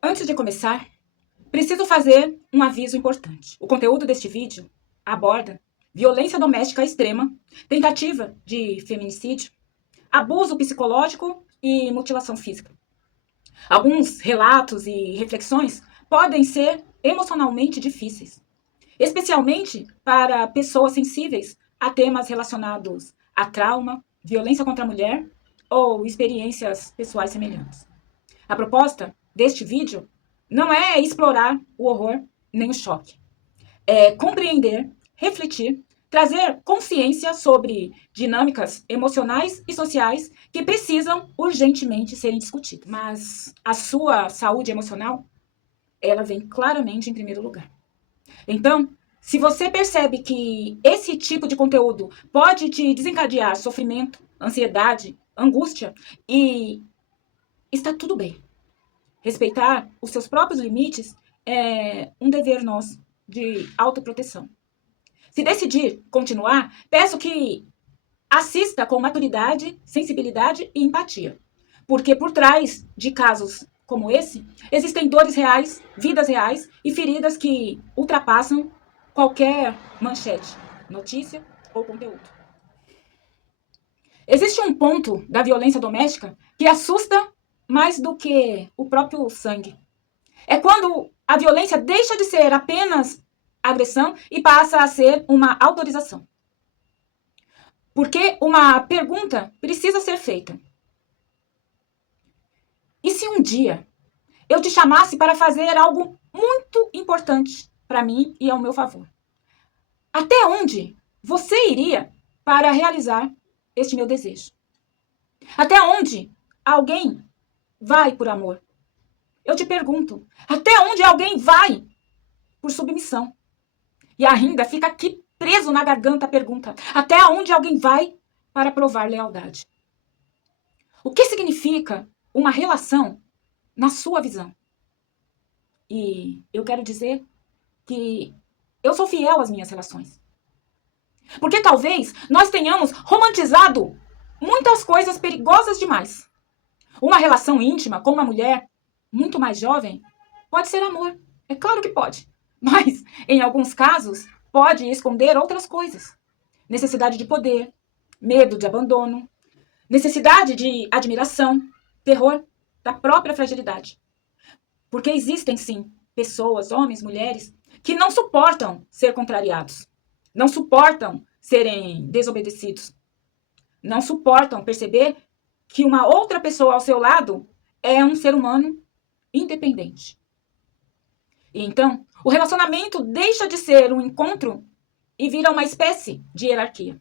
Antes de começar, preciso fazer um aviso importante. O conteúdo deste vídeo aborda violência doméstica extrema, tentativa de feminicídio, abuso psicológico e mutilação física. Alguns relatos e reflexões podem ser emocionalmente difíceis, especialmente para pessoas sensíveis a temas relacionados a trauma, violência contra a mulher ou experiências pessoais semelhantes. A proposta deste vídeo não é explorar o horror nem o choque. É compreender, refletir, trazer consciência sobre dinâmicas emocionais e sociais que precisam urgentemente serem discutidas. Mas a sua saúde emocional, ela vem claramente em primeiro lugar. Então, se você percebe que esse tipo de conteúdo pode te desencadear sofrimento, ansiedade, angústia, e está tudo bem. Respeitar os seus próprios limites é um dever nosso de autoproteção. Se decidir continuar, peço que assista com maturidade, sensibilidade e empatia. Porque por trás de casos como esse, existem dores reais, vidas reais e feridas que ultrapassam qualquer manchete, notícia ou conteúdo. Existe um ponto da violência doméstica que assusta mais do que o próprio sangue. É quando a violência deixa de ser apenas agressão e passa a ser uma autorização. Porque uma pergunta precisa ser feita. E se um dia eu te chamasse para fazer algo muito importante para mim e ao meu favor? Até onde você iria para realizar este meu desejo? Até onde alguém vai por amor? Eu te pergunto, até onde alguém vai por submissão? E ainda fica aqui preso na garganta a pergunta, até onde alguém vai para provar lealdade? O que significa uma relação na sua visão? E eu quero dizer que eu sou fiel às minhas relações. Porque talvez nós tenhamos romantizado muitas coisas perigosas demais. Uma relação íntima com uma mulher muito mais jovem pode ser amor. É claro que pode. Mas, em alguns casos, pode esconder outras coisas. Necessidade de poder, medo de abandono, necessidade de admiração, terror da própria fragilidade. Porque existem, sim, pessoas, homens, mulheres, que não suportam ser contrariados, não suportam serem desobedecidos, não suportam perceber que uma outra pessoa ao seu lado é um ser humano independente. E então, o relacionamento deixa de ser um encontro e vira uma espécie de hierarquia.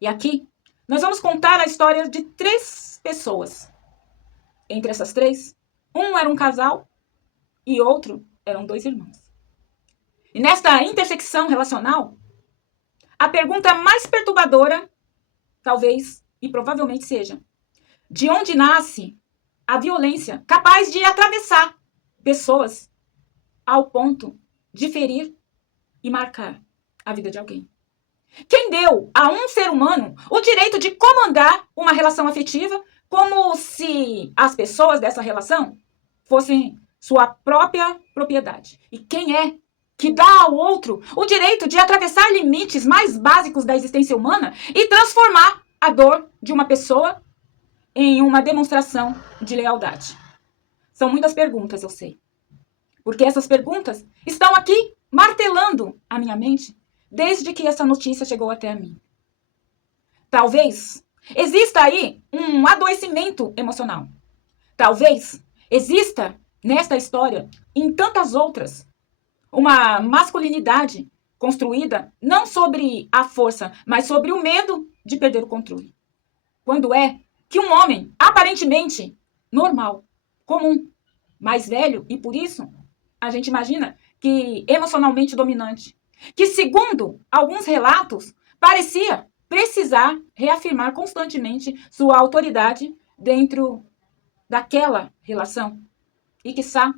E aqui, nós vamos contar a história de 3 pessoas. Entre essas 3, um era um casal e outro eram 2 irmãos. E nesta intersecção relacional, a pergunta mais perturbadora, talvez e provavelmente seja, de onde nasce a violência capaz de atravessar pessoas ao ponto de ferir e marcar a vida de alguém? Quem deu a um ser humano o direito de comandar uma relação afetiva como se as pessoas dessa relação fossem sua própria propriedade? E quem é que dá ao outro o direito de atravessar limites mais básicos da existência humana e transformar a dor de uma pessoa em uma demonstração de lealdade? São muitas perguntas, eu sei. Porque essas perguntas estão aqui martelando a minha mente desde que essa notícia chegou até a mim. Talvez exista aí um adoecimento emocional. Talvez exista nesta história, em tantas outras, uma masculinidade construída não sobre a força, mas sobre o medo de perder o controle. Quando é que um homem aparentemente normal, comum, mais velho e por isso a gente imagina que emocionalmente dominante, que segundo alguns relatos parecia precisar reafirmar constantemente sua autoridade dentro daquela relação e quiçá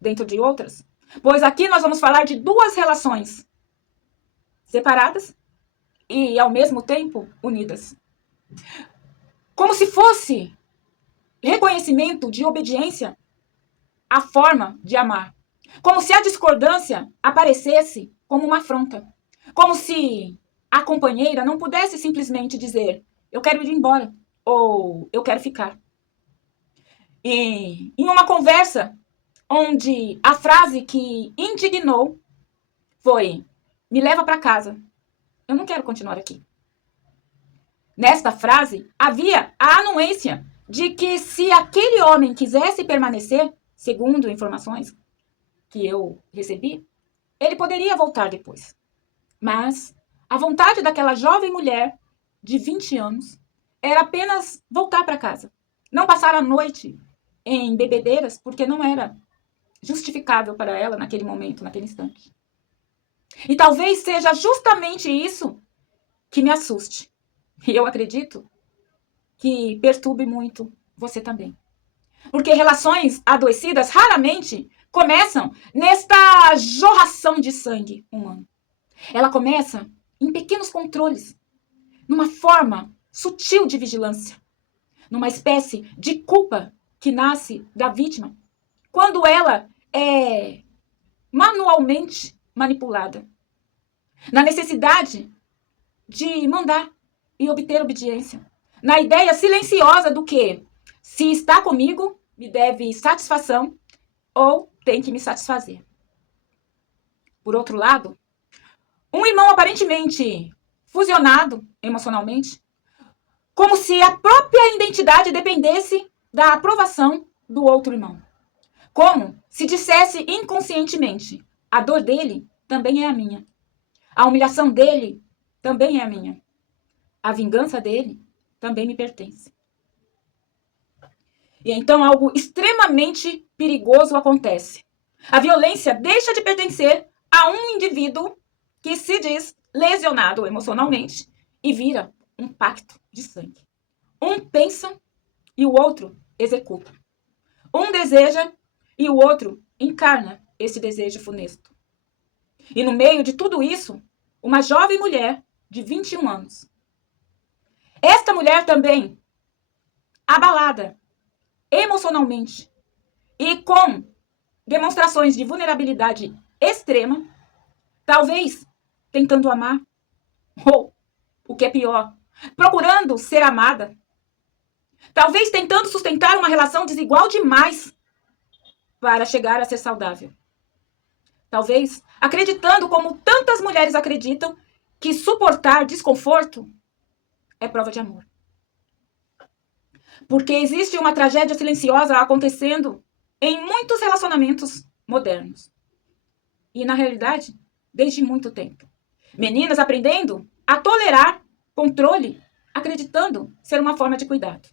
dentro de outras. Pois aqui nós vamos falar de 2 relações separadas e ao mesmo tempo unidas. Como se fosse reconhecimento de obediência a forma de amar. Como se a discordância aparecesse como uma afronta. Como se a companheira não pudesse simplesmente dizer: eu quero ir embora ou eu quero ficar. E em uma conversa onde a frase que indignou foi: me leva para casa, eu não quero continuar aqui. Nesta frase havia a anuência de que se aquele homem quisesse permanecer, segundo informações que eu recebi, ele poderia voltar depois. Mas a vontade daquela jovem mulher de 20 anos era apenas voltar para casa. Não passar a noite em bebedeiras, porque não era justificável para ela naquele momento, naquele instante. E talvez seja justamente isso que me assuste. E eu acredito que perturbe muito você também. Porque relações adoecidas raramente começam nesta jorração de sangue humano. Ela começa em pequenos controles, numa forma sutil de vigilância, numa espécie de culpa que nasce da vítima, quando ela é manualmente manipulada, na necessidade de mandar e obter obediência, na ideia silenciosa do que, se está comigo, me deve satisfação ou tem que me satisfazer. Por outro lado, um irmão aparentemente fusionado emocionalmente, como se a própria identidade dependesse da aprovação do outro irmão. Como se dissesse inconscientemente: a dor dele também é a minha. A humilhação dele também é a minha. A vingança dele também me pertence. E então algo extremamente perigoso acontece. A violência deixa de pertencer a um indivíduo que se diz lesionado emocionalmente e vira um pacto de sangue. Um pensa e o outro executa. Um deseja e o outro encarna esse desejo funesto. E no meio de tudo isso, uma jovem mulher de 21 anos. Esta mulher também, abalada emocionalmente e com demonstrações de vulnerabilidade extrema, talvez tentando amar, ou, o que é pior, procurando ser amada, talvez tentando sustentar uma relação desigual demais para chegar a ser saudável. Talvez acreditando, como tantas mulheres acreditam, que suportar desconforto é prova de amor. Porque existe uma tragédia silenciosa acontecendo em muitos relacionamentos modernos. E, na realidade, desde muito tempo. Meninas aprendendo a tolerar controle, acreditando ser uma forma de cuidado.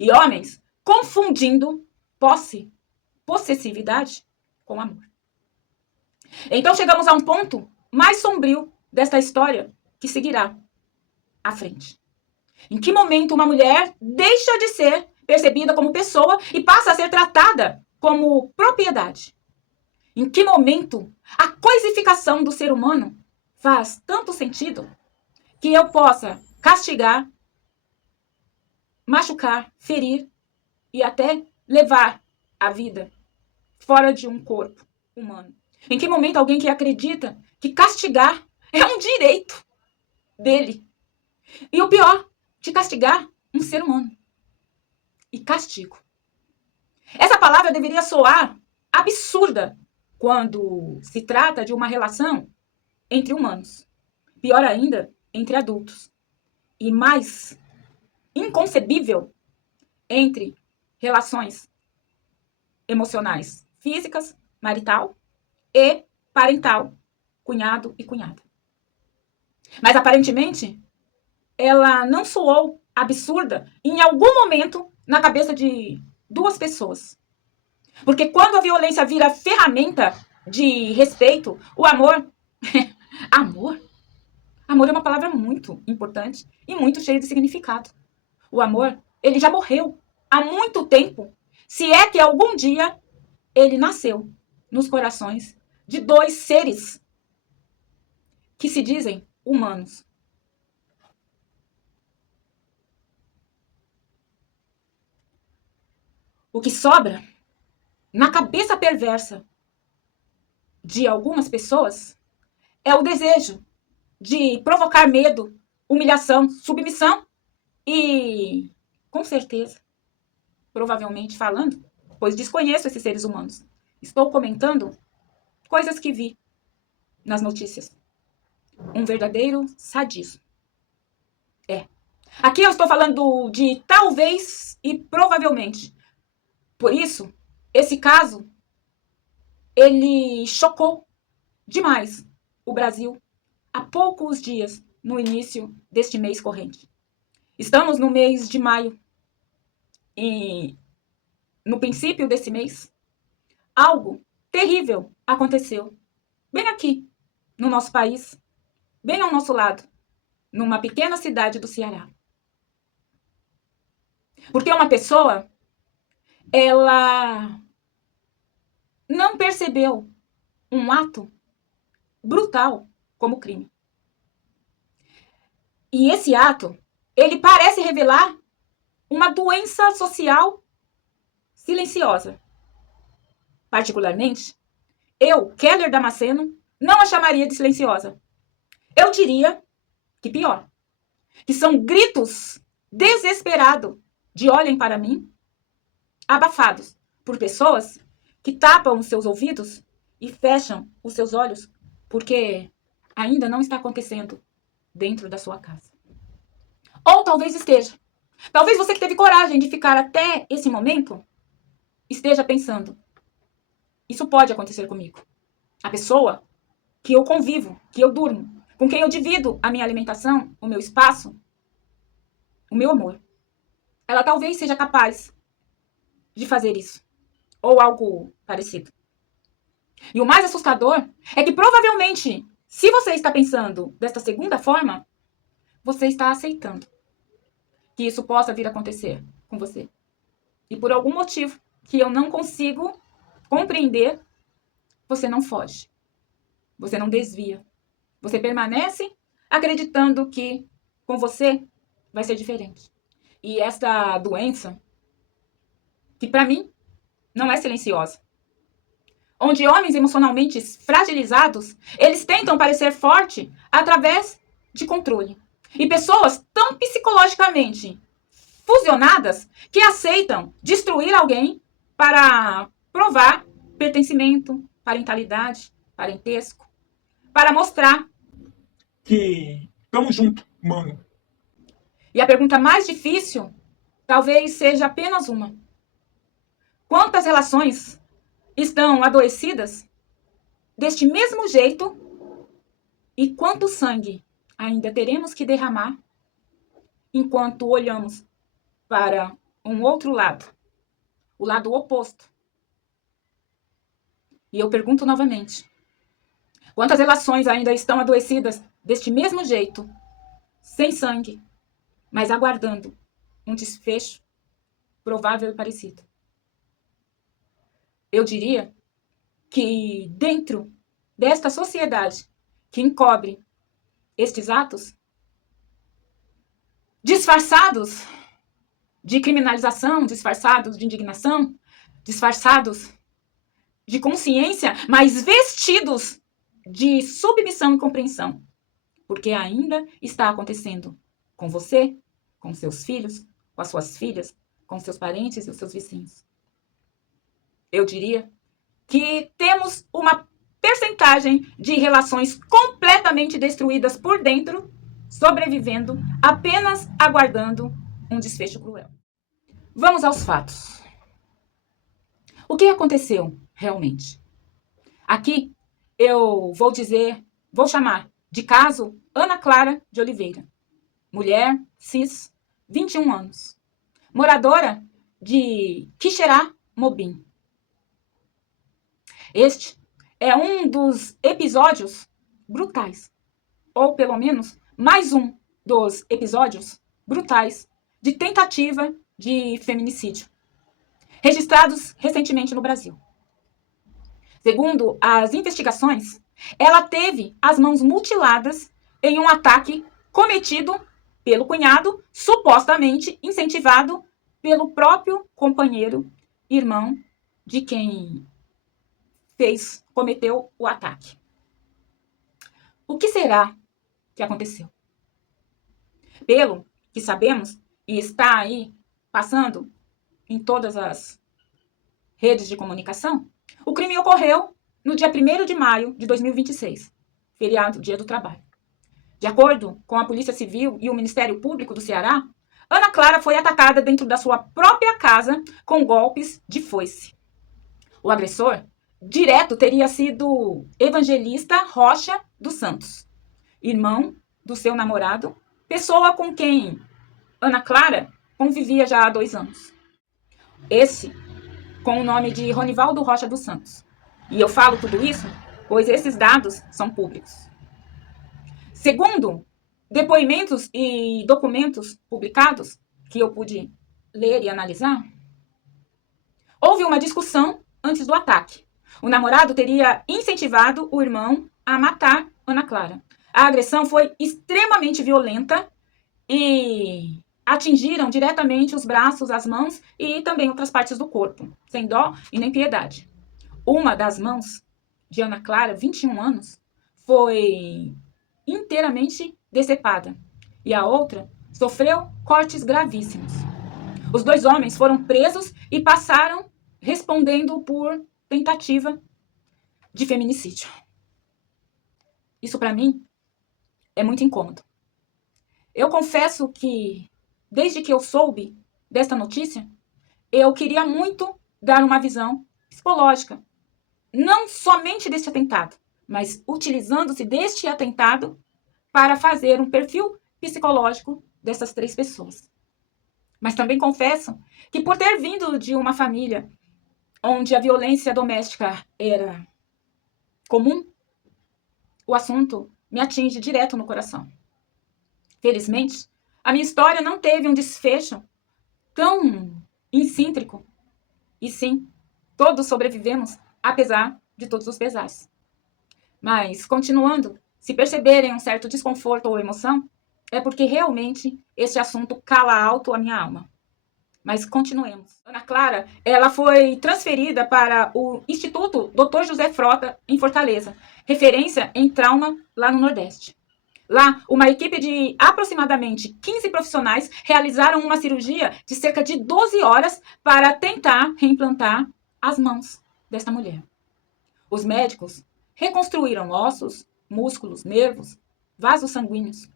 E homens confundindo posse, possessividade com amor. Então chegamos a um ponto mais sombrio desta história que seguirá à frente. Em que momento uma mulher deixa de ser percebida como pessoa e passa a ser tratada como propriedade? Em que momento a coisificação do ser humano faz tanto sentido que eu possa castigar, machucar, ferir e até levar a vida fora de um corpo humano? Em que momento alguém que acredita que castigar é um direito dele? E o pior, de castigar um ser humano. E castigo. Essa palavra deveria soar absurda quando se trata de uma relação entre humanos. Pior ainda, entre adultos. E mais inconcebível entre relações emocionais físicas, marital e parental, cunhado e cunhada. Mas aparentemente, ela não soou absurda em algum momento na cabeça de duas pessoas. Porque quando a violência vira ferramenta de respeito, o amor... amor? Amor é uma palavra muito importante e muito cheia de significado. O amor, ele já morreu há muito tempo, se é que algum dia ele nasceu nos corações de dois seres que se dizem humanos. O que sobra na cabeça perversa de algumas pessoas é o desejo de provocar medo, humilhação, submissão e, com certeza, provavelmente falando, pois desconheço esses seres humanos, estou comentando coisas que vi nas notícias. Um verdadeiro sadismo. Aqui eu estou falando de talvez e provavelmente. Por isso, esse caso, ele chocou demais o Brasil há poucos dias no início deste mês corrente. Estamos no mês de maio e no princípio desse mês, algo terrível aconteceu bem aqui no nosso país, bem ao nosso lado, numa pequena cidade do Ceará. Porque uma pessoa, ela não percebeu um ato brutal como crime. E esse ato, ele parece revelar uma doença social silenciosa. Particularmente, eu, Keller Damasceno, não a chamaria de silenciosa. Eu diria que pior, que são gritos desesperados de olhem para mim, abafados por pessoas que tapam os seus ouvidos e fecham os seus olhos porque ainda não está acontecendo dentro da sua casa. Ou talvez esteja. Talvez você que teve coragem de ficar até esse momento esteja pensando, isso pode acontecer comigo. A pessoa que eu convivo, que eu durmo, com quem eu divido a minha alimentação, o meu espaço, o meu amor, ela talvez seja capaz de fazer isso. Ou algo parecido. E o mais assustador é que provavelmente, se você está pensando desta segunda forma, você está aceitando que isso possa vir a acontecer com você. E por algum motivo que eu não consigo compreender, você não foge. Você não desvia. Você permanece acreditando que com você vai ser diferente. E esta doença, que para mim não é silenciosa, onde homens emocionalmente fragilizados, eles tentam parecer forte através de controle. E pessoas tão psicologicamente fusionadas que aceitam destruir alguém para provar pertencimento, parentalidade, parentesco, para mostrar que tamo junto, mano. E a pergunta mais difícil talvez seja apenas uma. Quantas relações estão adoecidas deste mesmo jeito e quanto sangue ainda teremos que derramar enquanto olhamos para um outro lado, o lado oposto? E eu pergunto novamente, quantas relações ainda estão adoecidas deste mesmo jeito, sem sangue, mas aguardando um desfecho provável e parecido? Eu diria que dentro desta sociedade que encobre estes atos, disfarçados de criminalização, disfarçados de indignação, disfarçados de consciência, mas vestidos de submissão e compreensão, porque ainda está acontecendo com você, com seus filhos, com as suas filhas, com seus parentes e os seus vizinhos. Eu diria que temos uma percentagem de relações completamente destruídas por dentro, sobrevivendo, apenas aguardando um desfecho cruel. Vamos aos fatos. O que aconteceu realmente? Aqui eu vou chamar de caso Ana Clara de Oliveira, mulher, cis, 21 anos, moradora de Quixerá, Mobim. Este é um dos episódios brutais, ou pelo menos mais um dos episódios brutais de tentativa de feminicídio, registrados recentemente no Brasil. Segundo as investigações, ela teve as mãos mutiladas em um ataque cometido pelo cunhado, supostamente incentivado pelo próprio companheiro, irmão de quem cometeu o ataque. O que será que aconteceu? Pelo que sabemos, e está aí passando em todas as redes de comunicação, o crime ocorreu no dia 1º de maio de 2026, feriado, Dia do Trabalho. De acordo com a Polícia Civil e o Ministério Público do Ceará, Ana Clara foi atacada dentro da sua própria casa com golpes de foice. O agressor direto teria sido Evangelista Rocha dos Santos, irmão do seu namorado, pessoa com quem Ana Clara convivia já há 2 anos. Esse com o nome de Ronivaldo Rocha dos Santos. E eu falo tudo isso pois esses dados são públicos. Segundo depoimentos e documentos publicados que eu pude ler e analisar, houve uma discussão antes do ataque. O namorado teria incentivado o irmão a matar Ana Clara. A agressão foi extremamente violenta e atingiram diretamente os braços, as mãos e também outras partes do corpo, sem dó e nem piedade. Uma das mãos de Ana Clara, 21 anos, foi inteiramente decepada e a outra sofreu cortes gravíssimos. Os 2 homens foram presos e passaram respondendo por tentativa de feminicídio. Isso para mim é muito incômodo. Eu confesso que, desde que eu soube desta notícia, eu queria muito dar uma visão psicológica, não somente deste atentado, mas utilizando-se deste atentado para fazer um perfil psicológico dessas 3 pessoas. Mas também confesso que, por ter vindo de uma família onde a violência doméstica era comum, o assunto me atinge direto no coração. Felizmente, a minha história não teve um desfecho tão incíntrico. E sim, todos sobrevivemos, apesar de todos os pesares. Mas, continuando, se perceberem um certo desconforto ou emoção, é porque realmente esse assunto cala alto a minha alma. Mas continuemos. Ana Clara, ela foi transferida para o Instituto Dr. José Frota, em Fortaleza, referência em trauma lá no Nordeste. Lá, uma equipe de aproximadamente 15 profissionais realizaram uma cirurgia de cerca de 12 horas para tentar reimplantar as mãos desta mulher. Os médicos reconstruíram ossos, músculos, nervos, vasos sanguíneos.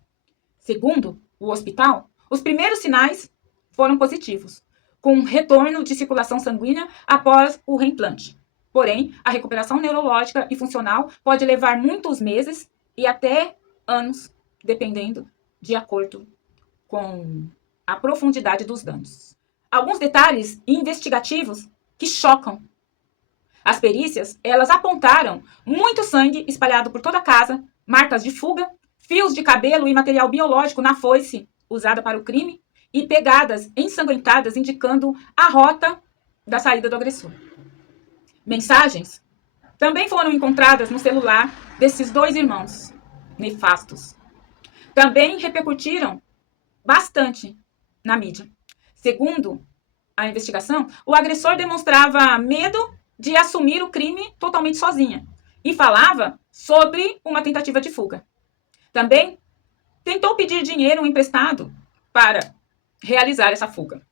Segundo o hospital, os primeiros sinais foram positivos, com um retorno de circulação sanguínea após o reimplante. Porém, a recuperação neurológica e funcional pode levar muitos meses e até anos, dependendo de acordo com a profundidade dos danos. Alguns detalhes investigativos que chocam. As perícias, elas apontaram muito sangue espalhado por toda a casa, marcas de fuga, fios de cabelo e material biológico na foice usada para o crime e pegadas ensanguentadas indicando a rota da saída do agressor. Mensagens também foram encontradas no celular desses 2 irmãos nefastos. Também repercutiram bastante na mídia. Segundo a investigação, o agressor demonstrava medo de assumir o crime totalmente sozinha e falava sobre uma tentativa de fuga. Também tentou pedir dinheiro emprestado para realizar essa fuga.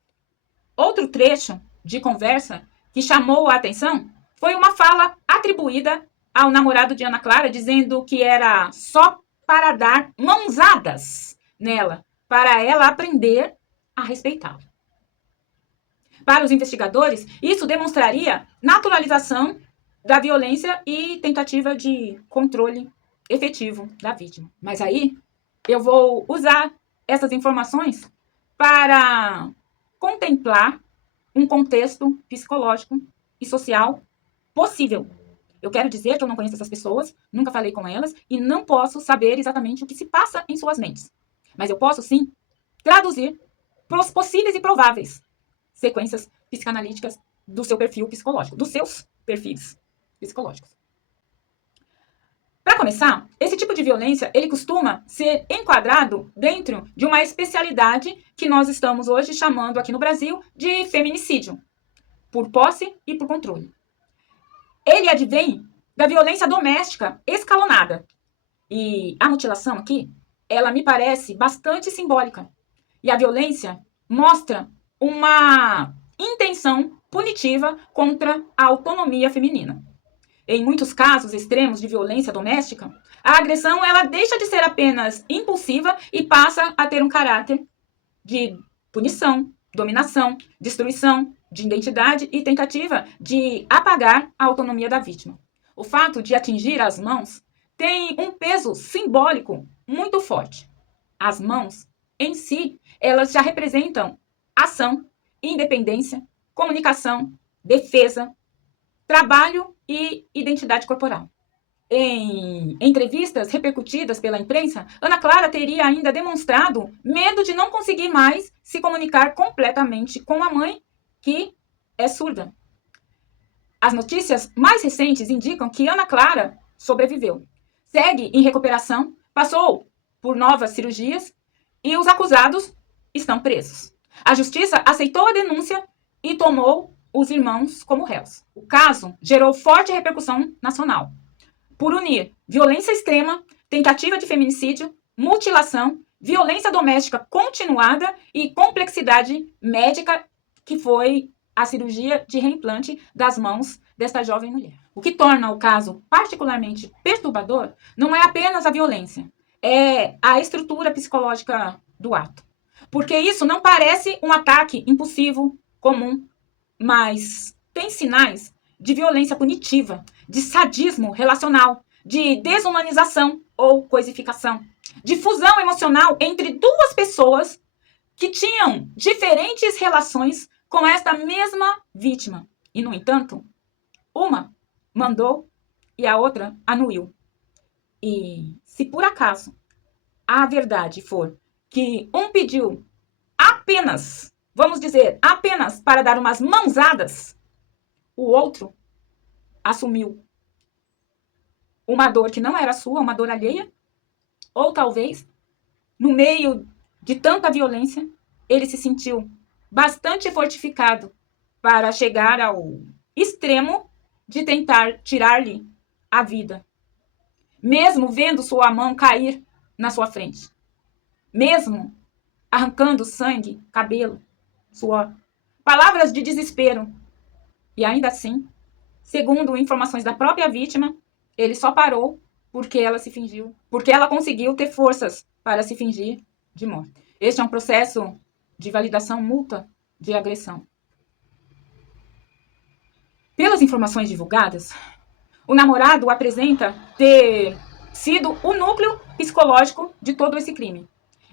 Outro trecho de conversa que chamou a atenção foi uma fala atribuída ao namorado de Ana Clara, dizendo que era só para dar mãozadas nela, para ela aprender a respeitá-lo. Para os investigadores, isso demonstraria naturalização da violência e tentativa de controle efetivo da vítima. Mas aí, eu vou usar essas informações para contemplar um contexto psicológico e social possível. Eu quero dizer que eu não conheço essas pessoas, nunca falei com elas e não posso saber exatamente o que se passa em suas mentes. Mas eu posso, sim, traduzir para os possíveis e prováveis sequências psicanalíticas do seu perfil psicológico, dos seus perfis psicológicos. Para começar, esse tipo de violência, ele costuma ser enquadrado dentro de uma especialidade que nós estamos hoje chamando aqui no Brasil de feminicídio. por posse e por controle. Ele advém da violência doméstica escalonada. E a mutilação aqui, ela me parece bastante simbólica. E a violência mostra uma intenção punitiva contra a autonomia feminina. Em muitos casos extremos de violência doméstica, a agressão ela deixa de ser apenas impulsiva e passa a ter um caráter de punição, dominação, destruição de identidade e tentativa de apagar a autonomia da vítima. O fato de atingir as mãos tem um peso simbólico muito forte. As mãos, em si, elas já representam ação, independência, comunicação, defesa, trabalho e identidade corporal. Em entrevistas repercutidas pela imprensa, Ana Clara teria ainda demonstrado medo de não conseguir mais se comunicar completamente com a mãe, que é surda. As notícias mais recentes indicam que Ana Clara sobreviveu. Segue em recuperação, passou por novas cirurgias e os acusados estão presos. A justiça aceitou a denúncia e tomou os irmãos como réus. O caso gerou forte repercussão nacional, por unir violência extrema, tentativa de feminicídio, mutilação, violência doméstica continuada e complexidade médica, que foi a cirurgia de reimplante das mãos desta jovem mulher. O que torna o caso particularmente perturbador não é apenas a violência, é a estrutura psicológica do ato. Porque isso não parece um ataque impulsivo, comum, mas tem sinais de violência punitiva, de sadismo relacional, de desumanização ou coisificação, de fusão emocional entre duas pessoas que tinham diferentes relações com esta mesma vítima. E, no entanto, uma mandou e a outra anuiu. E se por acaso a verdade for que um pediu apenas, vamos dizer, apenas para dar umas mãozadas, o outro assumiu uma dor que não era sua, uma dor alheia, ou talvez, no meio de tanta violência, ele se sentiu bastante fortificado para chegar ao extremo de tentar tirar-lhe a vida, mesmo vendo sua mão cair na sua frente, mesmo arrancando sangue, cabelo, suor, palavras de desespero. E ainda assim, segundo informações da própria vítima, ele só parou porque ela conseguiu ter forças para se fingir de morte. Este é um processo de validação mútua de agressão. Pelas informações divulgadas, o namorado apresenta ter sido o núcleo psicológico de todo esse crime.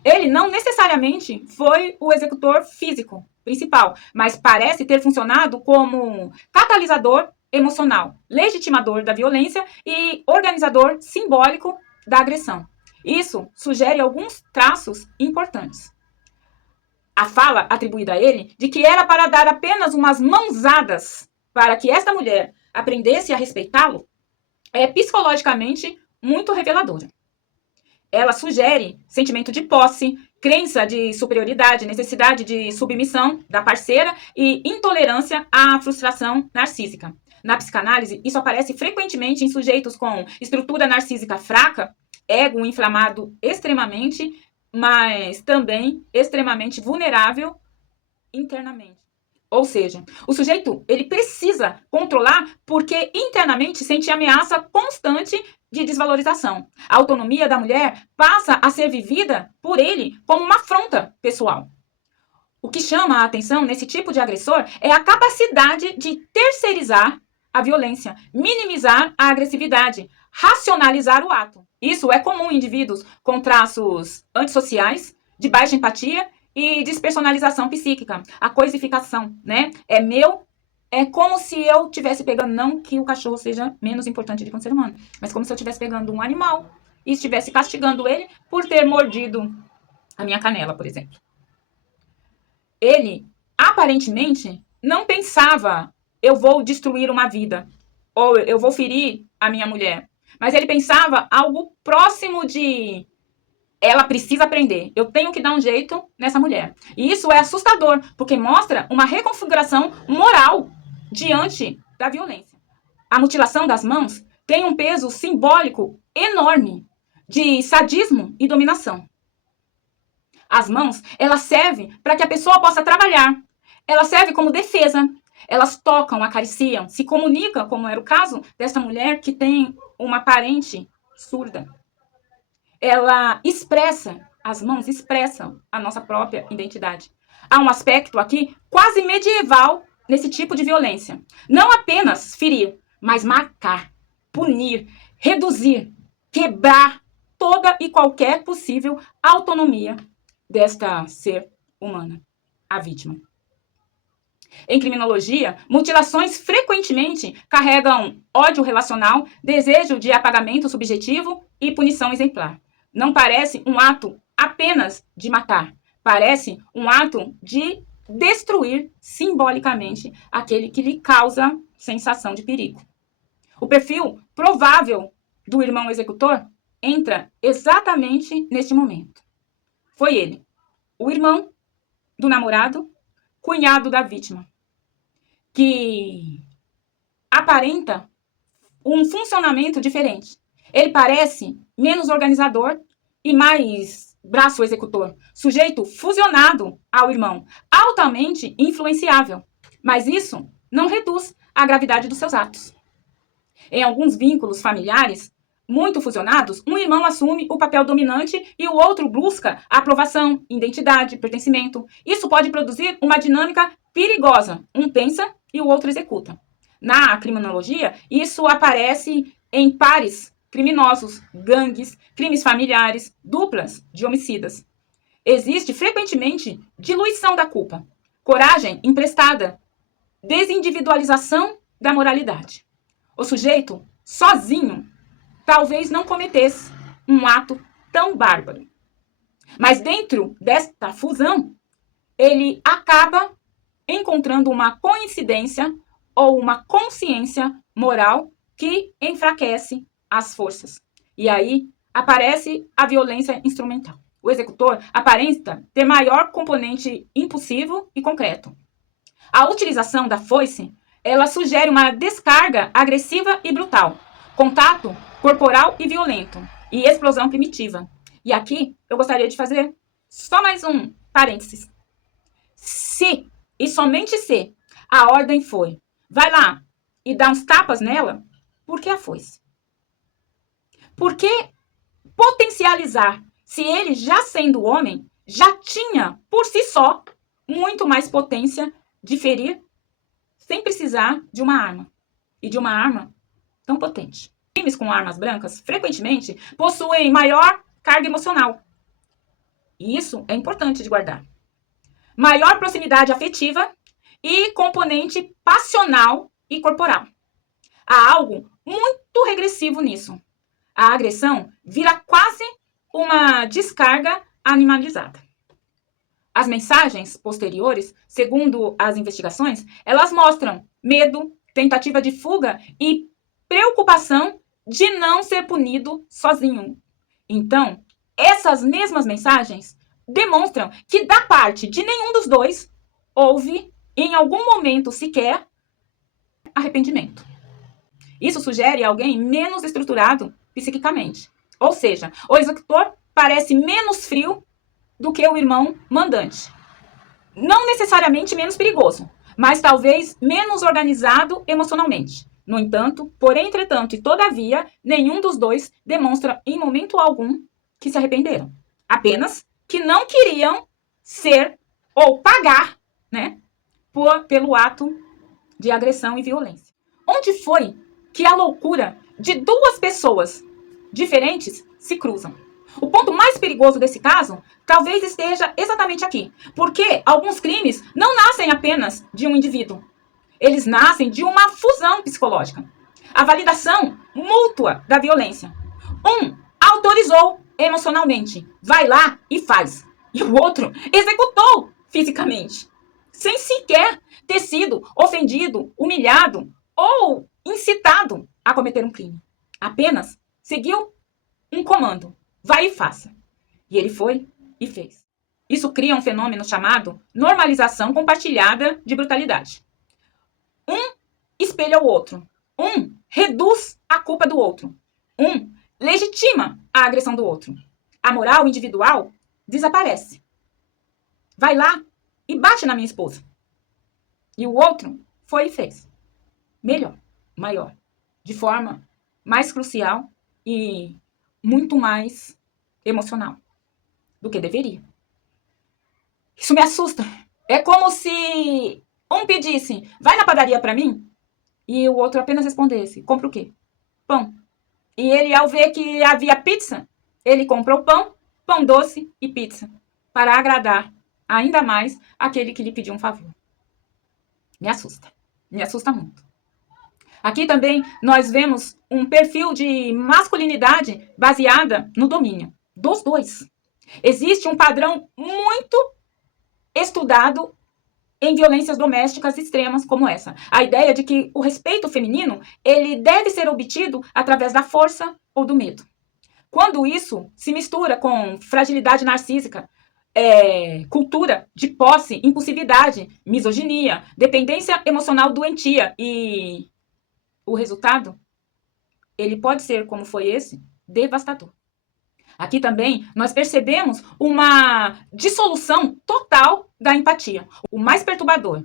Ele não necessariamente foi o executor físico principal, mas parece ter funcionado como catalisador emocional, legitimador da violência e organizador simbólico da agressão. Isso sugere alguns traços importantes. A fala atribuída a ele de que era para dar apenas umas mãozadas para que esta mulher aprendesse a respeitá-lo é psicologicamente muito reveladora. Ela sugere sentimento de posse, crença de superioridade, necessidade de submissão da parceira e intolerância à frustração narcísica. Na psicanálise, isso aparece frequentemente em sujeitos com estrutura narcísica fraca, ego inflamado extremamente, mas também extremamente vulnerável internamente. Ou seja, o sujeito ele precisa controlar porque internamente sente ameaça constante de desvalorização. A autonomia da mulher passa a ser vivida por ele como uma afronta pessoal. O que chama a atenção nesse tipo de agressor é a capacidade de terceirizar a violência, minimizar a agressividade, racionalizar o ato. Isso é comum em indivíduos com traços antissociais, de baixa empatia e despersonalização psíquica. A coisificação, né? É meu, é como se eu estivesse pegando, não que o cachorro seja menos importante do que um ser humano, mas como se eu estivesse pegando um animal e estivesse castigando ele por ter mordido a minha canela, por exemplo. Ele, aparentemente, não pensava, eu vou destruir uma vida, ou eu vou ferir a minha mulher. Mas ele pensava algo próximo de, ela precisa aprender, eu tenho que dar um jeito nessa mulher. E isso é assustador, porque mostra uma reconfiguração moral diante da violência. A mutilação das mãos tem um peso simbólico enorme de sadismo e dominação. As mãos, elas servem para que a pessoa possa trabalhar. Elas servem como defesa. Elas tocam, acariciam, se comunicam, como era o caso dessa mulher que tem uma parente surda. Ela expressa, as mãos expressam a nossa própria identidade. Há um aspecto aqui quase medieval nesse tipo de violência. Não apenas ferir, mas marcar, punir, reduzir, quebrar toda e qualquer possível autonomia desta ser humana, a vítima. Em criminologia, mutilações frequentemente carregam ódio relacional, desejo de apagamento subjetivo e punição exemplar. Não parece um ato apenas de matar, parece um ato de destruir simbolicamente aquele que lhe causa sensação de perigo. O perfil provável do irmão executor entra exatamente neste momento. Foi ele, o irmão do namorado, cunhado da vítima, que aparenta um funcionamento diferente. Ele parece menos organizador e mais braço executor, sujeito fusionado ao irmão, altamente influenciável. Mas isso não reduz a gravidade dos seus atos. Em alguns vínculos familiares muito fusionados, um irmão assume o papel dominante e o outro busca a aprovação, identidade, pertencimento. Isso pode produzir uma dinâmica perigosa. Um pensa e o outro executa. Na criminologia, isso aparece em pares criminosos, gangues, crimes familiares, duplas de homicidas. Existe frequentemente diluição da culpa, coragem emprestada, desindividualização da moralidade. O sujeito, sozinho, talvez não cometesse um ato tão bárbaro. Mas dentro desta fusão, ele acaba encontrando uma coincidência ou uma consciência moral que enfraquece as forças. E aí aparece a violência instrumental. O executor aparenta ter maior componente impulsivo e concreto. A utilização da foice, ela sugere uma descarga agressiva e brutal, contato corporal e violento, e explosão primitiva. E aqui eu gostaria de fazer só mais um parênteses. Se, e somente se, a ordem foi, vai lá e dá uns tapas nela, por que a foice? Por que potencializar, se ele, já sendo homem, já tinha, por si só, muito mais potência de ferir sem precisar de uma arma, e de uma arma tão potente. Crimes com armas brancas, frequentemente, possuem maior carga emocional. E isso é importante de guardar. Maior proximidade afetiva e componente passional e corporal. Há algo muito regressivo nisso. A agressão vira quase uma descarga animalizada. As mensagens posteriores, segundo as investigações, elas mostram medo, tentativa de fuga e preocupação de não ser punido sozinho. Então, essas mesmas mensagens demonstram que da parte de nenhum dos dois houve, em algum momento sequer, arrependimento. Isso sugere alguém menos estruturado psiquicamente. Ou seja, o executor parece menos frio do que o irmão mandante. Não necessariamente menos perigoso, mas talvez menos organizado emocionalmente. No entanto, porém, entretanto e todavia, nenhum dos dois demonstra em momento algum que se arrependeram. Apenas que não queriam ser ou pagar, né, pelo ato de agressão e violência. Onde foi que a loucura de duas pessoas diferentes se cruzam? O ponto mais perigoso desse caso talvez esteja exatamente aqui, porque alguns crimes não nascem apenas de um indivíduo. Eles nascem de uma fusão psicológica. A validação mútua da violência. Um autorizou emocionalmente, vai lá e faz. E o outro executou fisicamente, sem sequer ter sido ofendido, humilhado ou incitado a cometer um crime. Apenas seguiu um comando. Vai e faça. E ele foi e fez. Isso cria um fenômeno chamado normalização compartilhada de brutalidade. Um espelha o outro. Um reduz a culpa do outro. Um legitima a agressão do outro. A moral individual desaparece. Vai lá e bate na minha esposa. E o outro foi e fez. Melhor, maior, de forma mais crucial e muito mais emocional do que deveria. Isso me assusta. É como se um pedisse, vai na padaria para mim, e o outro apenas respondesse, compra o quê? Pão. E ele, ao ver que havia pizza, ele comprou pão, pão doce e pizza, para agradar ainda mais aquele que lhe pediu um favor. Me assusta muito. Aqui também nós vemos um perfil de masculinidade baseada no domínio dos dois. Existe um padrão muito estudado em violências domésticas extremas como essa. A ideia de que o respeito feminino ele deve ser obtido através da força ou do medo. Quando isso se mistura com fragilidade narcísica, cultura de posse, impulsividade, misoginia, dependência emocional doentia e o resultado, ele pode ser, como foi esse, devastador. Aqui também nós percebemos uma dissolução total da empatia. O mais perturbador,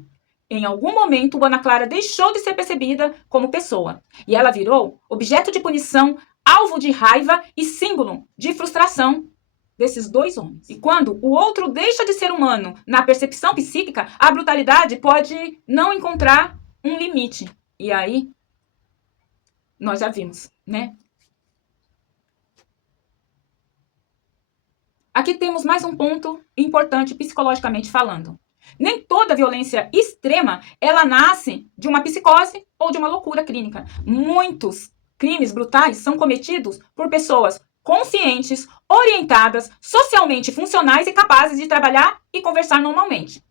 em algum momento, Ana Clara deixou de ser percebida como pessoa e ela virou objeto de punição, alvo de raiva e símbolo de frustração desses dois homens. E quando o outro deixa de ser humano na percepção psíquica, a brutalidade pode não encontrar um limite. E aí, nós já vimos, né? Aqui temos mais um ponto importante psicologicamente falando. Nem toda violência extrema, ela nasce de uma psicose ou de uma loucura clínica. Muitos crimes brutais são cometidos por pessoas conscientes, orientadas, socialmente funcionais e capazes de trabalhar e conversar normalmente.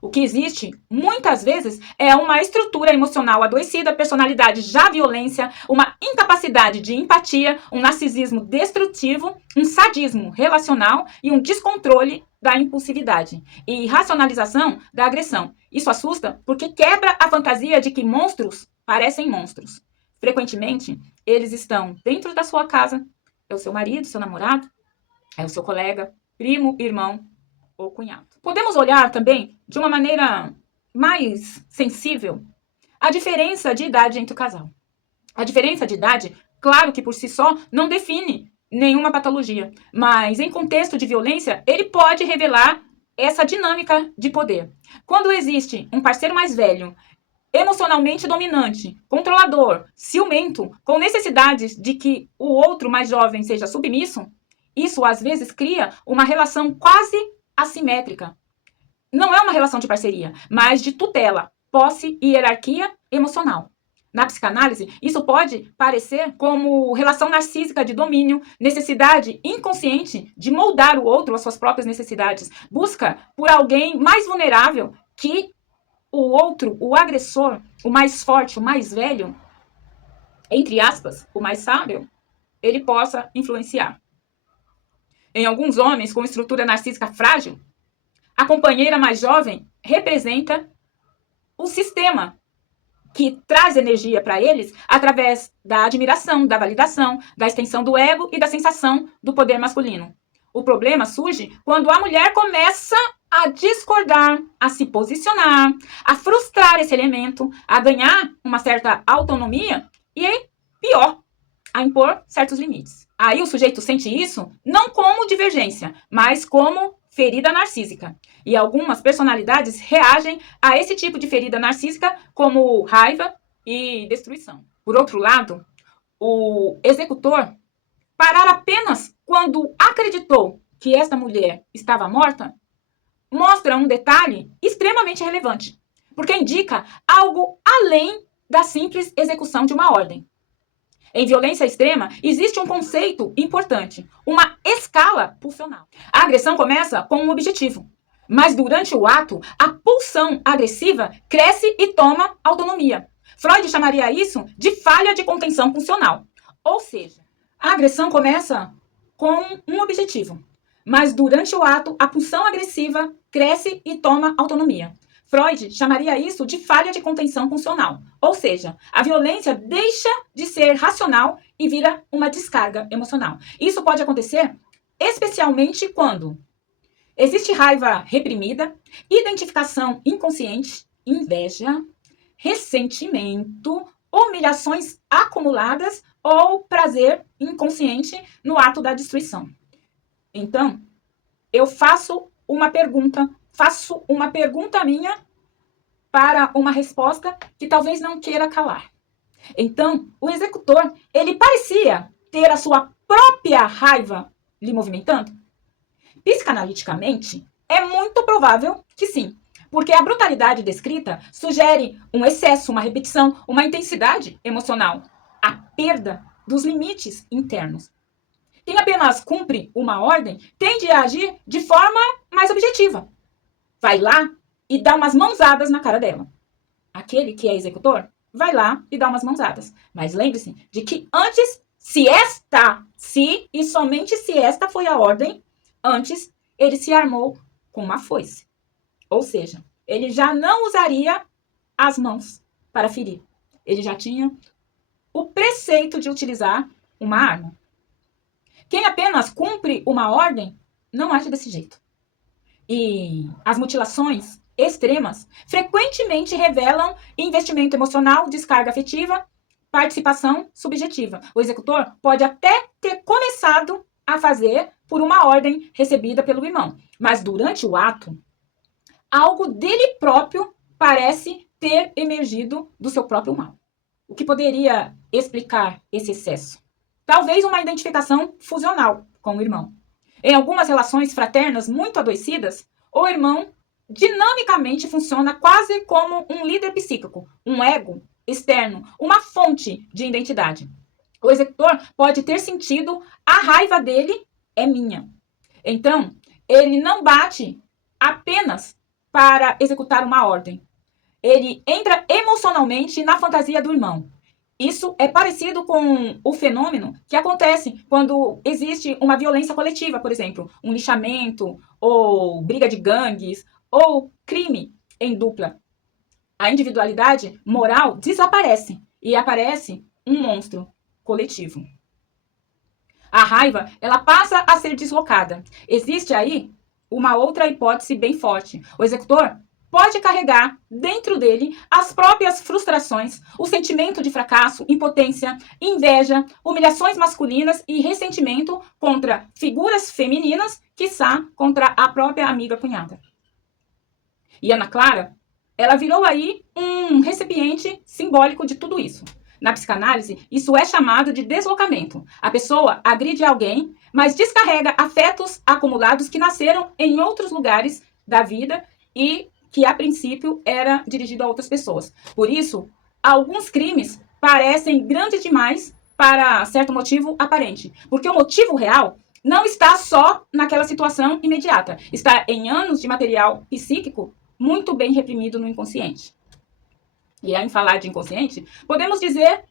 O que existe, muitas vezes, é uma estrutura emocional adoecida, personalidade já violência, uma incapacidade de empatia, um narcisismo destrutivo, um sadismo relacional e um descontrole da impulsividade e racionalização da agressão. Isso assusta porque quebra a fantasia de que monstros parecem monstros. Frequentemente, eles estão dentro da sua casa, é o seu marido, seu namorado, é o seu colega, primo, irmão ou cunhado. Podemos olhar também, de uma maneira mais sensível, a diferença de idade entre o casal. A diferença de idade, claro que por si só, não define nenhuma patologia, mas em contexto de violência, ele pode revelar essa dinâmica de poder. Quando existe um parceiro mais velho, emocionalmente dominante, controlador, ciumento, com necessidades de que o outro mais jovem seja submisso, isso às vezes cria uma relação quase assimétrica. Não é uma relação de parceria, mas de tutela, posse e hierarquia emocional. Na psicanálise, isso pode parecer como relação narcísica de domínio, necessidade inconsciente de moldar o outro às suas próprias necessidades, busca por alguém mais vulnerável que o outro, o agressor, o mais forte, o mais velho, entre aspas, o mais sábio, ele possa influenciar. Em alguns homens com estrutura narcísica frágil, a companheira mais jovem representa o sistema que traz energia para eles através da admiração, da validação, da extensão do ego e da sensação do poder masculino. O problema surge quando a mulher começa a discordar, a se posicionar, a frustrar esse elemento, a ganhar uma certa autonomia e, pior, a impor certos limites. Aí o sujeito sente isso não como divergência, mas como ferida narcísica. E algumas personalidades reagem a esse tipo de ferida narcísica como raiva e destruição. Por outro lado, o executor parar apenas quando acreditou que esta mulher estava morta mostra um detalhe extremamente relevante, porque indica algo além da simples execução de uma ordem. Em violência extrema, existe um conceito importante, uma escala pulsional. A agressão começa com um objetivo, mas durante o ato, a pulsão agressiva cresce e toma autonomia. Freud chamaria isso de falha de contenção pulsional. Ou seja, a agressão começa com um objetivo, mas durante o ato, a pulsão agressiva cresce e toma autonomia. Freud chamaria isso de falha de contenção funcional, ou seja, a violência deixa de ser racional e vira uma descarga emocional. Isso pode acontecer especialmente quando existe raiva reprimida, identificação inconsciente, inveja, ressentimento, humilhações acumuladas ou prazer inconsciente no ato da destruição. Então, eu faço uma pergunta minha para uma resposta que talvez não queira calar. Então, o executor, ele parecia ter a sua própria raiva lhe movimentando? Psicanaliticamente, é muito provável que sim, porque a brutalidade descrita sugere um excesso, uma repetição, uma intensidade emocional, a perda dos limites internos. Quem apenas cumpre uma ordem tende a agir de forma mais objetiva. Vai lá e dá umas mãozadas na cara dela. Aquele que é executor vai lá e dá umas mãozadas. Mas lembre-se de que antes, se e somente se esta foi a ordem, antes ele se armou com uma foice. Ou seja, ele já não usaria as mãos para ferir. Ele já tinha o preceito de utilizar uma arma. Quem apenas cumpre uma ordem não age desse jeito. E as mutilações extremas frequentemente revelam investimento emocional, descarga afetiva, participação subjetiva. O executor pode até ter começado a fazer por uma ordem recebida pelo irmão, mas durante o ato, algo dele próprio parece ter emergido do seu próprio mal. O que poderia explicar esse excesso? Talvez uma identificação fusional com o irmão. Em algumas relações fraternas muito adoecidas, o irmão dinamicamente funciona quase como um líder psíquico, um ego externo, uma fonte de identidade. O executor pode ter sentido a raiva dele é minha. Então, ele não bate apenas para executar uma ordem. Ele entra emocionalmente na fantasia do irmão. Isso é parecido com o fenômeno que acontece quando existe uma violência coletiva, por exemplo, um lixamento, ou briga de gangues, ou crime em dupla. A individualidade moral desaparece e aparece um monstro coletivo. A raiva, ela passa a ser deslocada. Existe aí uma outra hipótese bem forte. O executor pode carregar dentro dele as próprias frustrações, o sentimento de fracasso, impotência, inveja, humilhações masculinas e ressentimento contra figuras femininas, quiçá contra a própria amiga cunhada. E Ana Clara, ela virou aí um recipiente simbólico de tudo isso. Na psicanálise, isso é chamado de deslocamento. A pessoa agride alguém, mas descarrega afetos acumulados que nasceram em outros lugares da vida e que, a princípio, era dirigido a outras pessoas. Por isso, alguns crimes parecem grandes demais para certo motivo aparente. Porque o motivo real não está só naquela situação imediata. Está em anos de material psíquico muito bem reprimido no inconsciente. E aí, em falar de inconsciente, podemos dizer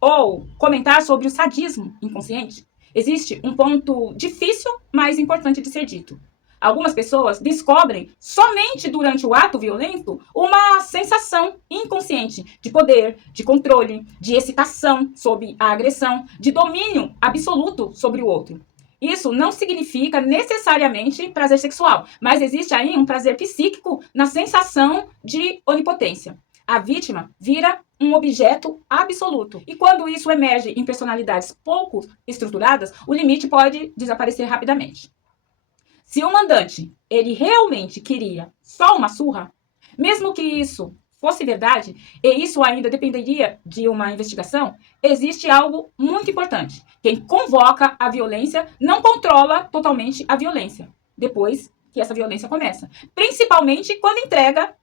ou comentar sobre o sadismo inconsciente. Existe um ponto difícil, mas importante de ser dito. Algumas pessoas descobrem, somente durante o ato violento, uma sensação inconsciente de poder, de controle, de excitação sob a agressão, de domínio absoluto sobre o outro. Isso não significa necessariamente prazer sexual, mas existe aí um prazer psíquico na sensação de onipotência. A vítima vira um objeto absoluto. E quando isso emerge em personalidades pouco estruturadas, o limite pode desaparecer rapidamente. Se o mandante, ele realmente queria só uma surra, mesmo que isso fosse verdade, e isso ainda dependeria de uma investigação, existe algo muito importante. Quem convoca a violência não controla totalmente a violência, depois que essa violência começa. Principalmente quando entrega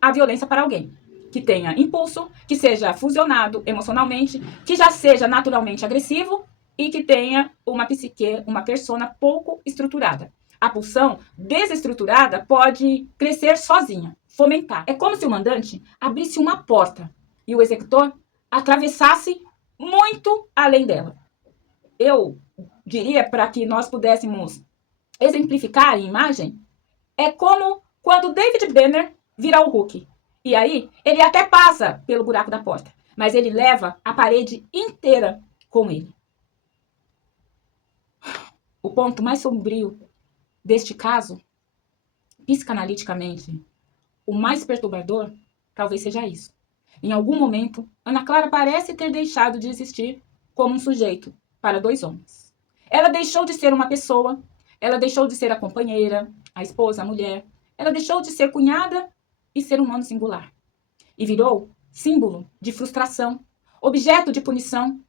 a violência para alguém que tenha impulso, que seja fusionado emocionalmente, que já seja naturalmente agressivo e que tenha uma psique, uma persona pouco estruturada. A pulsão desestruturada pode crescer sozinha, fomentar. É como se o mandante abrisse uma porta e o executor atravessasse muito além dela. Eu diria, para que nós pudéssemos exemplificar em imagem, é como quando David Banner virar o Hulk. E aí, ele até passa pelo buraco da porta, mas ele leva a parede inteira com ele. O ponto mais sombrio deste caso, psicanaliticamente, o mais perturbador, talvez seja isso. Em algum momento, Ana Clara parece ter deixado de existir como um sujeito para dois homens. Ela deixou de ser uma pessoa, ela deixou de ser a companheira, a esposa, a mulher, ela deixou de ser cunhada e ser humano singular. E virou símbolo de frustração, objeto de punição,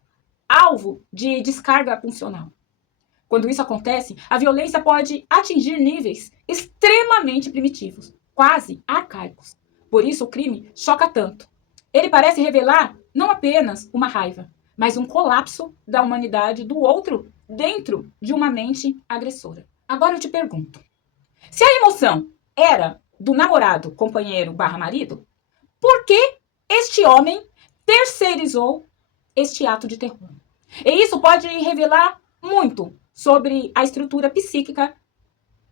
alvo de descarga funcional. Quando isso acontece, a violência pode atingir níveis extremamente primitivos, quase arcaicos. Por isso o crime choca tanto. Ele parece revelar não apenas uma raiva, mas um colapso da humanidade do outro dentro de uma mente agressora. Agora eu te pergunto, se a emoção era do namorado, companheiro / marido, por que este homem terceirizou este ato de terror? E isso pode revelar muito sobre a estrutura psíquica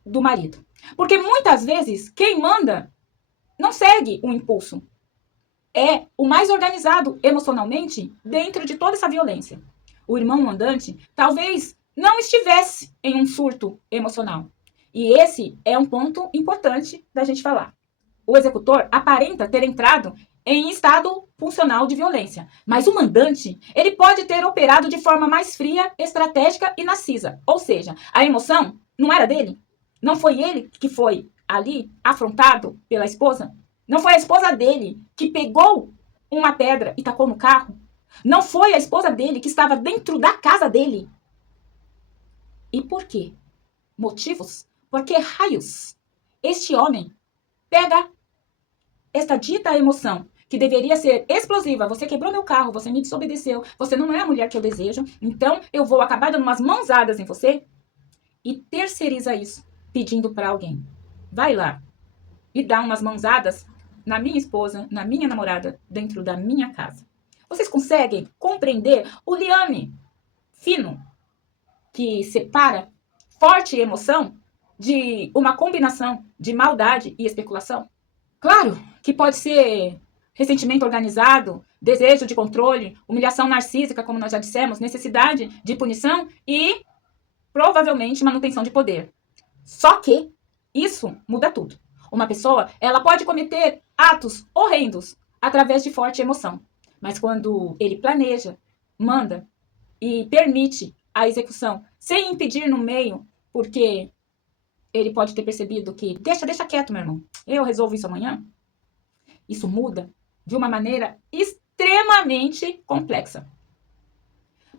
do marido. Porque muitas vezes quem manda não segue o impulso. É o mais organizado emocionalmente dentro de toda essa violência. O irmão mandante talvez não estivesse em um surto emocional. E esse é um ponto importante da gente falar. O executor aparenta ter entrado em estado funcional de violência, mas o mandante, ele pode ter operado de forma mais fria, estratégica e narcisa. Ou seja, a emoção não era dele. Não foi ele que foi ali afrontado pela esposa. Não foi a esposa dele que pegou uma pedra e tacou no carro. Não foi a esposa dele que estava dentro da casa dele. E por quê? Motivos? Porque raios. Este homem pega esta dita emoção, que deveria ser explosiva. Você quebrou meu carro, você me desobedeceu, você não é a mulher que eu desejo, então eu vou acabar dando umas mãozadas em você. E terceiriza isso, pedindo para alguém. Vai lá e dá umas mãozadas na minha esposa, na minha namorada, dentro da minha casa. Vocês conseguem compreender o liame fino que separa forte emoção de uma combinação de maldade e especulação? Claro que pode ser ressentimento organizado, desejo de controle, humilhação narcísica, como nós já dissemos, necessidade de punição e provavelmente manutenção de poder. Só que isso muda tudo. Uma pessoa, ela pode cometer atos horrendos através de forte emoção. Mas quando ele planeja, manda e permite a execução sem impedir no meio, porque ele pode ter percebido que deixa quieto, meu irmão, eu resolvo isso amanhã. Isso muda de uma maneira extremamente complexa.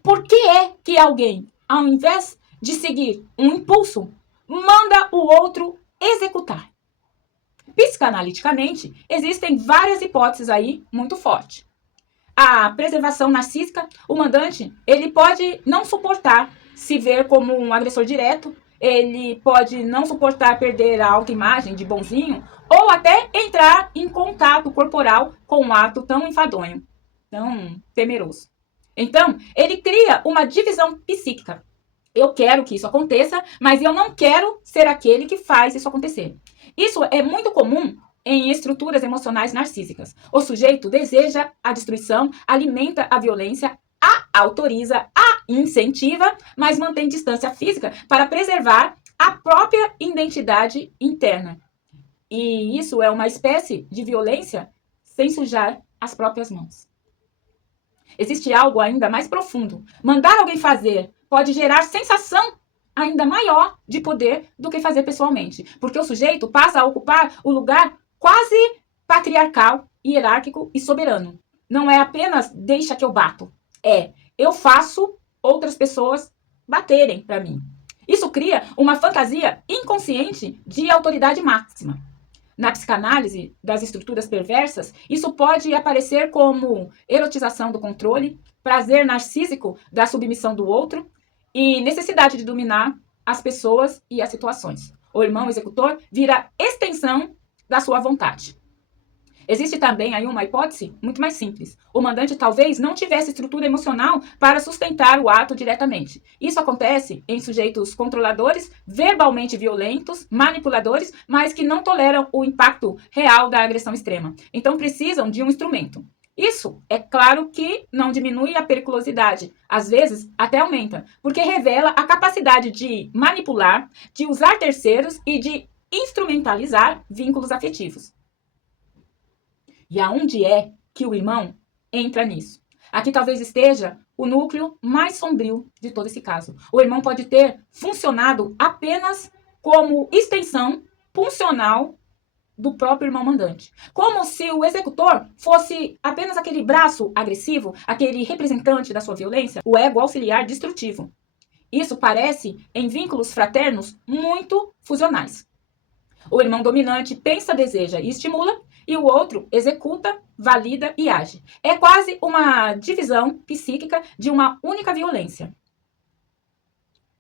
Por que é que alguém, ao invés de seguir um impulso, manda o outro executar? Psicanaliticamente, existem várias hipóteses aí muito fortes. A preservação narcísica, o mandante, ele pode não suportar se ver como um agressor direto, ele pode não suportar perder a autoimagem de bonzinho, ou até entrar em contato corporal com um ato tão enfadonho, tão temeroso. Então, ele cria uma divisão psíquica. Eu quero que isso aconteça, mas eu não quero ser aquele que faz isso acontecer. Isso é muito comum em estruturas emocionais narcísicas. O sujeito deseja a destruição, alimenta a violência, a autoriza, a incentiva, mas mantém distância física para preservar a própria identidade interna. E isso é uma espécie de violência sem sujar as próprias mãos. Existe algo ainda mais profundo. Mandar alguém fazer pode gerar sensação ainda maior de poder do que fazer pessoalmente. Porque o sujeito passa a ocupar o lugar quase patriarcal, hierárquico e soberano. Não é apenas deixa que eu bato. É, eu faço outras pessoas baterem para mim. Isso cria uma fantasia inconsciente de autoridade máxima. Na psicanálise das estruturas perversas, isso pode aparecer como erotização do controle, prazer narcísico da submissão do outro e necessidade de dominar as pessoas e as situações. O irmão executor vira extensão da sua vontade. Existe também aí uma hipótese muito mais simples. O mandante talvez não tivesse estrutura emocional para sustentar o ato diretamente. Isso acontece em sujeitos controladores, verbalmente violentos, manipuladores, mas que não toleram o impacto real da agressão extrema. Então precisam de um instrumento. Isso, é claro que não diminui a periculosidade, às vezes até aumenta, porque revela a capacidade de manipular, de usar terceiros e de instrumentalizar vínculos afetivos. E aonde é que o irmão entra nisso? Aqui talvez esteja o núcleo mais sombrio de todo esse caso. O irmão pode ter funcionado apenas como extensão funcional do próprio irmão mandante. Como se o executor fosse apenas aquele braço agressivo, aquele representante da sua violência, o ego auxiliar destrutivo. Isso parece, em vínculos fraternos, muito fusionais. O irmão dominante pensa, deseja e estimula, e o outro executa, valida e age. É quase uma divisão psíquica de uma única violência.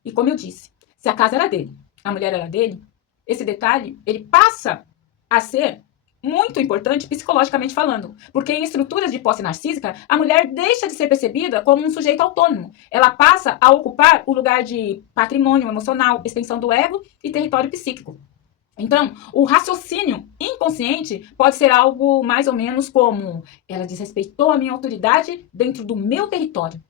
E como eu disse, se a casa era dele, a mulher era dele, esse detalhe, ele passa a ser muito importante psicologicamente falando, porque em estruturas de posse narcísica, a mulher deixa de ser percebida como um sujeito autônomo. Ela passa a ocupar o lugar de patrimônio emocional, extensão do ego e território psíquico. Então, o raciocínio inconsciente pode ser algo mais ou menos como: ela desrespeitou a minha autoridade dentro do meu território.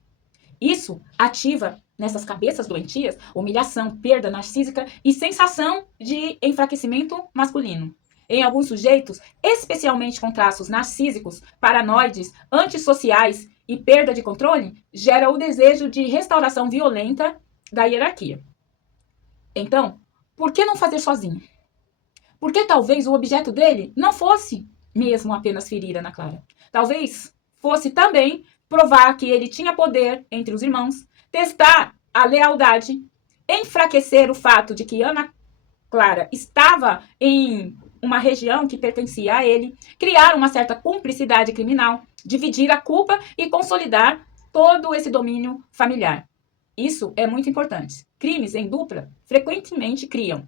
Isso ativa nessas cabeças doentias humilhação, perda narcísica e sensação de enfraquecimento masculino. Em alguns sujeitos, especialmente com traços narcísicos, paranoides, antissociais e perda de controle, gera o desejo de restauração violenta da hierarquia. Então, por que não fazer sozinho? Porque talvez o objeto dele não fosse mesmo apenas ferir Ana Clara. Talvez fosse também provar que ele tinha poder entre os irmãos, testar a lealdade, enfraquecer o fato de que Ana Clara estava em uma região que pertencia a ele, criar uma certa cumplicidade criminal, dividir a culpa e consolidar todo esse domínio familiar. Isso é muito importante. Crimes em dupla frequentemente criam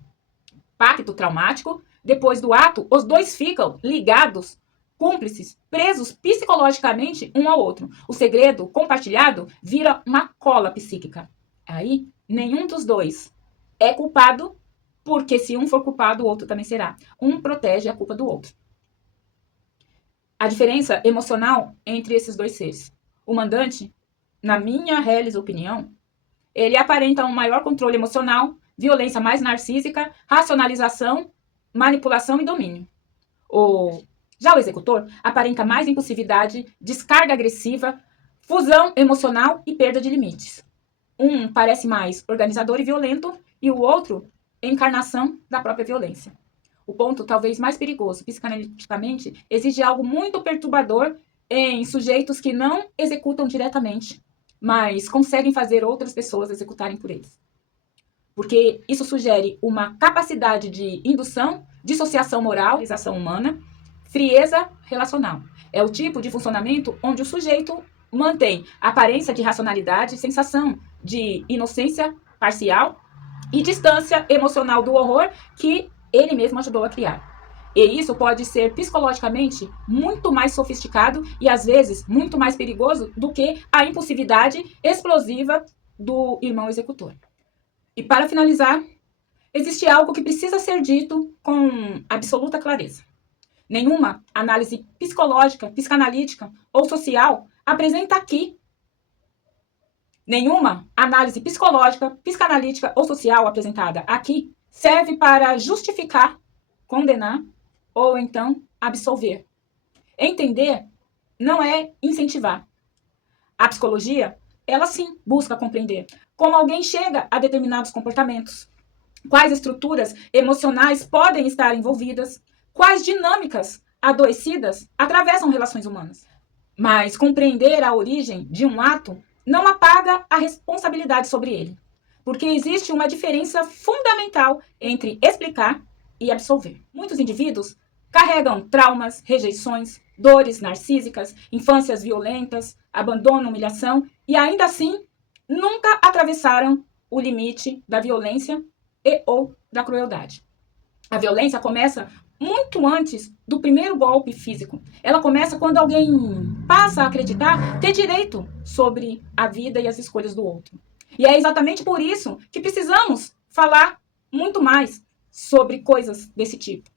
pacto traumático. Depois do ato, os dois ficam ligados, cúmplices, presos psicologicamente um ao outro. O segredo compartilhado vira uma cola psíquica. Aí, nenhum dos dois é culpado, porque se um for culpado, o outro também será. Um protege a culpa do outro. A diferença emocional entre esses dois seres. O mandante, na minha reles opinião, ele aparenta um maior controle emocional, violência mais narcísica, racionalização, manipulação e domínio. Já o executor aparenta mais impulsividade, descarga agressiva, fusão emocional e perda de limites. Um parece mais organizador e violento e o outro encarnação da própria violência. O ponto talvez mais perigoso psicanaliticamente exige algo muito perturbador em sujeitos que não executam diretamente, mas conseguem fazer outras pessoas executarem por eles. Porque isso sugere uma capacidade de indução, dissociação moral, realização humana, frieza relacional. É o tipo de funcionamento onde o sujeito mantém aparência de racionalidade, sensação de inocência parcial e distância emocional do horror que ele mesmo ajudou a criar. E isso pode ser psicologicamente muito mais sofisticado e, às vezes, muito mais perigoso do que a impulsividade explosiva do irmão executor. E para finalizar, existe algo que precisa ser dito com absoluta clareza. Nenhuma análise psicológica, psicanalítica ou social apresenta aqui. Nenhuma análise psicológica, psicanalítica ou social apresentada aqui serve para justificar, condenar ou então absolver. Entender não é incentivar. A psicologia, ela sim busca compreender como alguém chega a determinados comportamentos, quais estruturas emocionais podem estar envolvidas, quais dinâmicas adoecidas atravessam relações humanas. Mas compreender a origem de um ato não apaga a responsabilidade sobre ele, porque existe uma diferença fundamental entre explicar e absolver. Muitos indivíduos carregam traumas, rejeições, dores narcísicas, infâncias violentas, abandono, humilhação, e ainda assim nunca atravessaram o limite da violência e ou da crueldade. A violência começa muito antes do primeiro golpe físico. Ela começa quando alguém passa a acreditar ter direito sobre a vida e as escolhas do outro. E é exatamente por isso que precisamos falar muito mais sobre coisas desse tipo.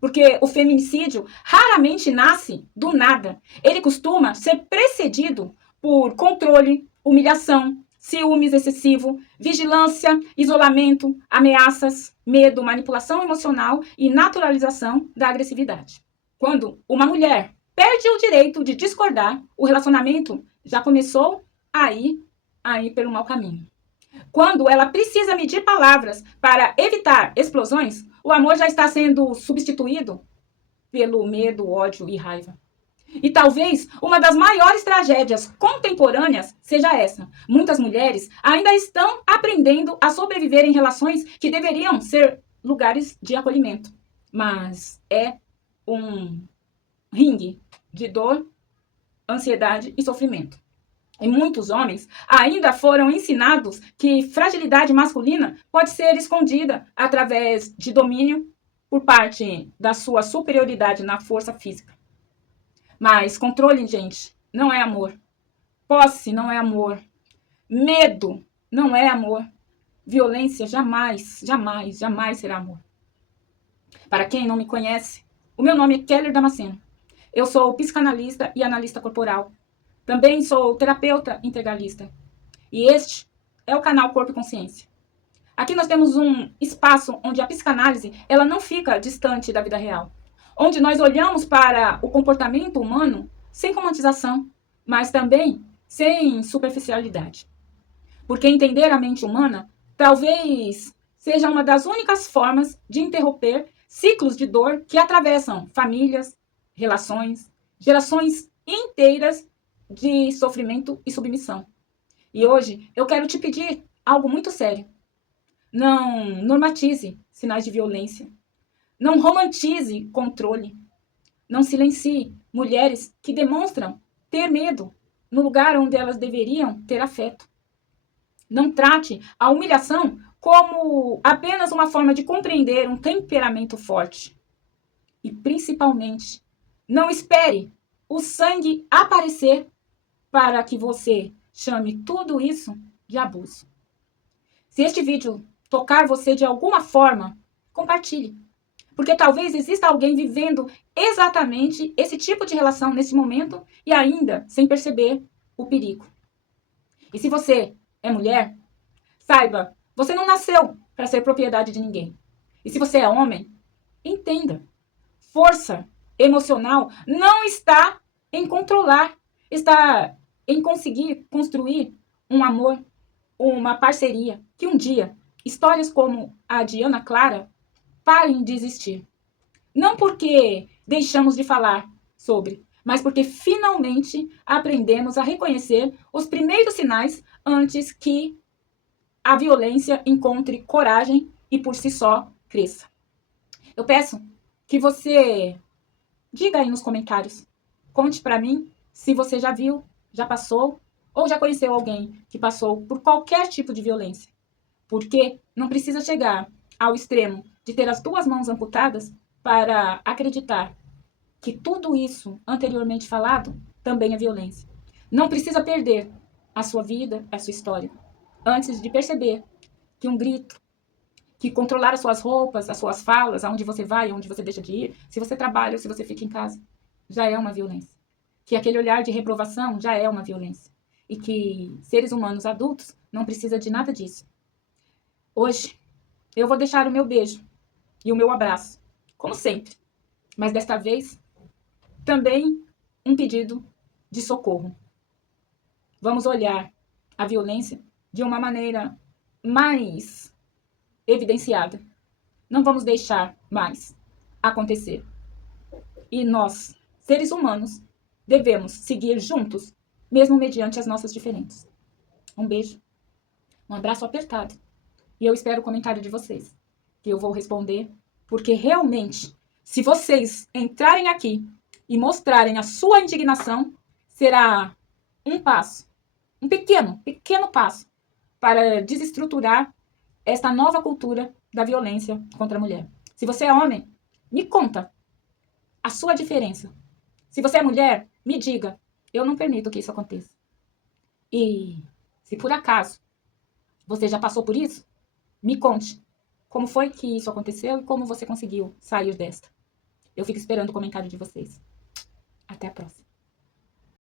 Porque o feminicídio raramente nasce do nada. Ele costuma ser precedido por controle, humilhação, ciúmes excessivo, vigilância, isolamento, ameaças, medo, manipulação emocional e naturalização da agressividade. Quando uma mulher perde o direito de discordar, o relacionamento já começou a ir pelo mau caminho. Quando ela precisa medir palavras para evitar explosões, o amor já está sendo substituído pelo medo, ódio e raiva. E talvez uma das maiores tragédias contemporâneas seja essa. Muitas mulheres ainda estão aprendendo a sobreviver em relações que deveriam ser lugares de acolhimento. Mas é um ringue de dor, ansiedade e sofrimento. E muitos homens ainda foram ensinados que fragilidade masculina pode ser escondida através de domínio por parte da sua superioridade na força física. Mas controle, gente, não é amor. Posse não é amor. Medo não é amor. Violência jamais, jamais, jamais será amor. Para quem não me conhece, o meu nome é Keller Damasceno. Eu sou psicanalista e analista corporal. Também sou terapeuta integralista. E este é o canal Corpo e Consciência. Aqui nós temos um espaço onde a psicanálise ela não fica distante da vida real. Onde nós olhamos para o comportamento humano sem romantização, mas também sem superficialidade. Porque entender a mente humana talvez seja uma das únicas formas de interromper ciclos de dor que atravessam famílias, relações, gerações inteiras de sofrimento e submissão. E hoje eu quero te pedir algo muito sério. Não normatize sinais de violência. Não romantize controle. Não silencie mulheres que demonstram ter medo no lugar onde elas deveriam ter afeto. Não trate a humilhação como apenas uma forma de compreender um temperamento forte. E, principalmente, não espere o sangue aparecer para que você chame tudo isso de abuso. Se este vídeo tocar você de alguma forma, compartilhe. Porque talvez exista alguém vivendo exatamente esse tipo de relação nesse momento e ainda sem perceber o perigo. E se você é mulher, saiba, você não nasceu para ser propriedade de ninguém. E se você é homem, entenda. Força emocional não está em controlar, está em conseguir construir um amor, uma parceria, que um dia histórias como a de Ana Clara parem de existir. Não porque deixamos de falar sobre, mas porque finalmente aprendemos a reconhecer os primeiros sinais antes que a violência encontre coragem e por si só cresça. Eu peço que você diga aí nos comentários, conte para mim se você já viu, já passou ou já conheceu alguém que passou por qualquer tipo de violência. Porque não precisa chegar ao extremo de ter as duas mãos amputadas para acreditar que tudo isso anteriormente falado também é violência. Não precisa perder a sua vida, a sua história, antes de perceber que um grito, que controlar as suas roupas, as suas falas, aonde você vai, aonde você deixa de ir, se você trabalha ou se você fica em casa, já é uma violência. Que aquele olhar de reprovação já é uma violência. E que seres humanos adultos não precisam de nada disso. Hoje, eu vou deixar o meu beijo e o meu abraço, como sempre. Mas desta vez, também um pedido de socorro. Vamos olhar a violência de uma maneira mais evidenciada. Não vamos deixar mais acontecer. E nós, seres humanos, devemos seguir juntos, mesmo mediante as nossas diferenças. Um beijo, um abraço apertado. E eu espero o comentário de vocês, que eu vou responder, porque realmente, se vocês entrarem aqui e mostrarem a sua indignação, será um passo, um pequeno passo para desestruturar esta nova cultura da violência contra a mulher. Se você é homem, Me conta a sua diferença. Se você é mulher, me diga. Eu não permito que isso aconteça. E se por acaso você já passou por isso, me conte como foi que isso aconteceu e como você conseguiu sair desta. Eu fico esperando o comentário de vocês. Até a próxima.